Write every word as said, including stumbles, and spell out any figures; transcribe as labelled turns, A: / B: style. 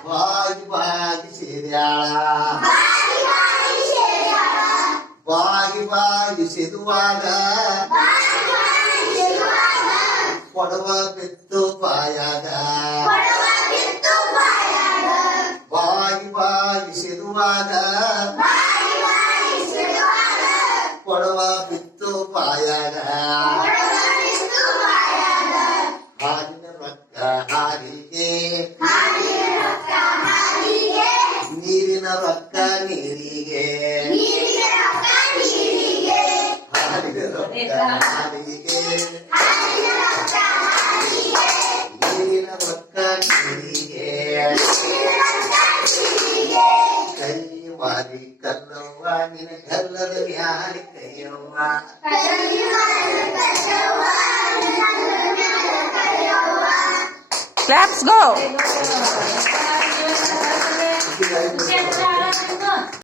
A: ಬಾಗಿ ಬಾಗಿ ಸೇರ್ಯಾಳ ಬಾಗಿ ಬಾಗಿ ಸೇದುವಾಗ ಕೊಡವ ಬಿತ್ತು ಬಾಯಾಗ ಬಾಗಿ ಬಾಗಿ ಸೇದುವಾಗ ಕೊಡವ ಬಿತ್ತು ಬಾಯಾಗ ಹಾಲಿನ ರೊಕ್ಕ ಹಾಲಿಗೆ ನೀರಿನ ರೊಕ್ಕ ನೀರಿಗೆ ಹಾಲಿನ ರೊಕ್ಕ ಹಾಲಿಗೆ ನೀರಿನ ರೊಕ್ಕ ನೀರಿಗೆ ಕೈ ಮಾರಿ ಕಲ್ಲವ್ವ ನಿನ ಕಲ್ಲದ ಯಾರಿ ಕೈಯವ್ವ
B: Claps go.